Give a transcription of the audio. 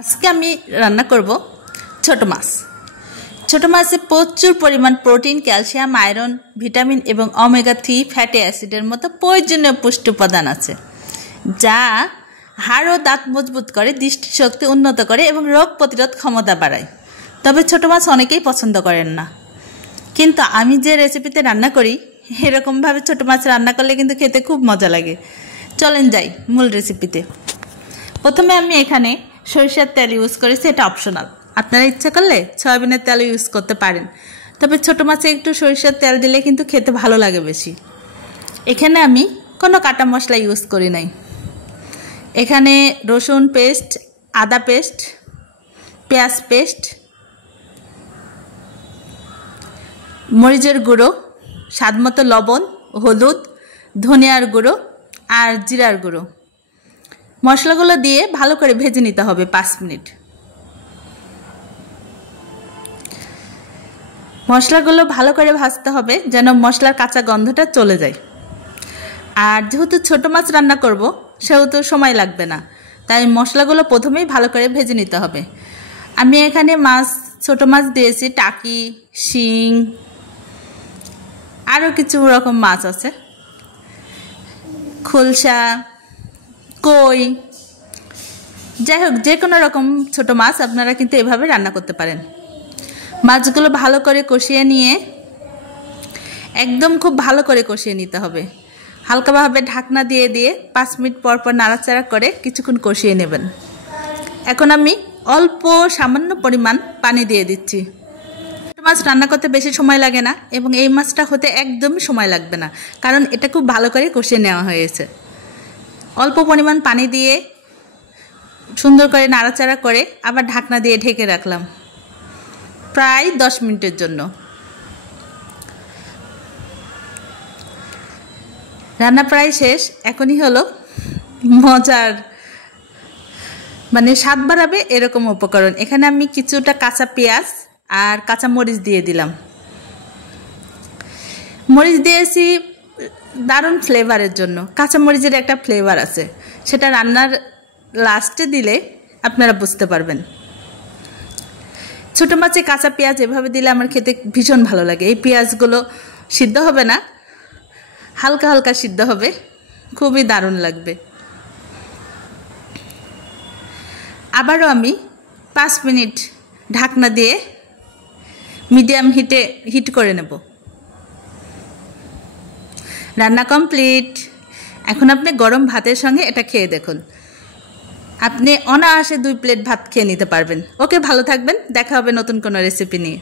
আজকে আমি রান্না করব ছোট মাছ। ছোট মাছে প্রচুর পরিমাণ প্রোটিন, ক্যালসিয়াম, আয়রন, ভিটামিন এবং ওমেগা 3 ফ্যাটি অ্যাসিডের মতো প্রয়োজনীয় পুষ্টি উপাদান আছে, যা হাড় ও দাঁত মজবুত করে, দৃষ্টিশক্তি উন্নত করে এবং রোগ প্রতিরোধ ক্ষমতা বাড়ায়। তবে ছোট মাছ অনেকেই পছন্দ করেন না, কিন্তু আমি যে রেসিপিতে রান্না করি এরকমভাবে ছোট মাছ রান্না করলে কিন্তু খেতে খুব মজা লাগে। চলেন যাই মূল রেসিপিতে। প্রথমে আমি এখানে সরিষার তেল ইউজ করেছি, এটা অপশনাল, আপনারা ইচ্ছা করলে সয়াবিনের তেল ইউজ করতে পারেন, তবে ছোটো মাছে একটু সরিষার তেল দিলে কিন্তু খেতে ভালো লাগে বেশি। এখানে আমি কোনো কাটা মশলা ইউজ করি নাই। এখানে রসুন পেস্ট, আদা পেস্ট, পেঁয়াজ পেস্ট, মরিচের গুঁড়ো, স্বাদমতো লবণ, হলুদ, ধনিয়ার গুঁড়ো আর জিরার গুঁড়ো, মশলাগুলো দিয়ে ভালো করে ভেজে নিতে হবে 5 মিনিট। মশলাগুলো ভালো করে ভাজতে হবে যেন মশলার কাঁচা গন্ধটা চলে যায়। আর যেহেতু ছোট মাছ রান্না করব সেহেতু সময় লাগবে না, তাই মশলাগুলো প্রথমেই ভালো করে ভেজে নিতে হবে। আমি এখানে ছোট মাছ দিয়েছি, টাকি, শিং, আরও কিছু রকম মাছ আছে, খোলসা, কই, যাই হোক যে কোনো রকম ছোট মাছ আপনারা কিন্তু এভাবে রান্না করতে পারেন। মাছগুলো ভালো করে কষিয়ে নিয়ে একদম খুব ভালো করে কষিয়ে নিতে হবে। হালকাভাবে ঢাকনা দিয়ে দিয়ে 5 মিনিট পর পর নাড়াচাড়া করে কিছুক্ষণ কষিয়ে নেবেন। এখন আমি অল্প সামান্য পরিমাণ পানি দিয়ে দিচ্ছি। মাছ রান্না করতে বেশি সময় লাগে না এবং এই মাছটা হতে একদমই সময় লাগবে না, কারণ এটা খুব ভালো করে কষিয়ে নেওয়া হয়েছে। অল্প পরিমাণ পানি দিয়ে সুন্দর করে নাড়াচাড়া করে আবার ঢাকনা দিয়ে ঢেকে রাখলাম প্রায় 10 মিনিটের জন্য। রান্না প্রায় শেষ। এখনই হলো মজার, মানে স্বাদ বাড়াবে এরকম উপকরণ। এখানে আমি কিছুটা কাঁচা পেঁয়াজ আর কাঁচা মরিচ দিয়ে দিলাম। মরিচ দিয়েছি দারুণ ফ্লেভারের জন্য। কাঁচা মরিচের একটা ফ্লেভার আছে, সেটা রান্নার লাস্টে দিলে আপনারা বুঝতে পারবেন। ছোটো মাছে কাঁচা পেঁয়াজ এভাবে দিলে আমার খেতে ভীষণ ভালো লাগে। এই পেঁয়াজগুলো সিদ্ধ হবে না, হালকা হালকা সিদ্ধ হবে, খুবই দারুণ লাগবে। আবারও আমি 5 মিনিট ঢাকনা দিয়ে মিডিয়াম হিট করে নেব। রান্না কমপ্লিট। এখন আপনি গরম ভাতের সঙ্গে এটা খেয়ে দেখুন, আপনি অনায়াসে 2 প্লেট ভাত খেয়ে নিতে পারবেন। ওকে, ভালো থাকবেন, দেখা হবে নতুন কোনো রেসিপি নিয়ে।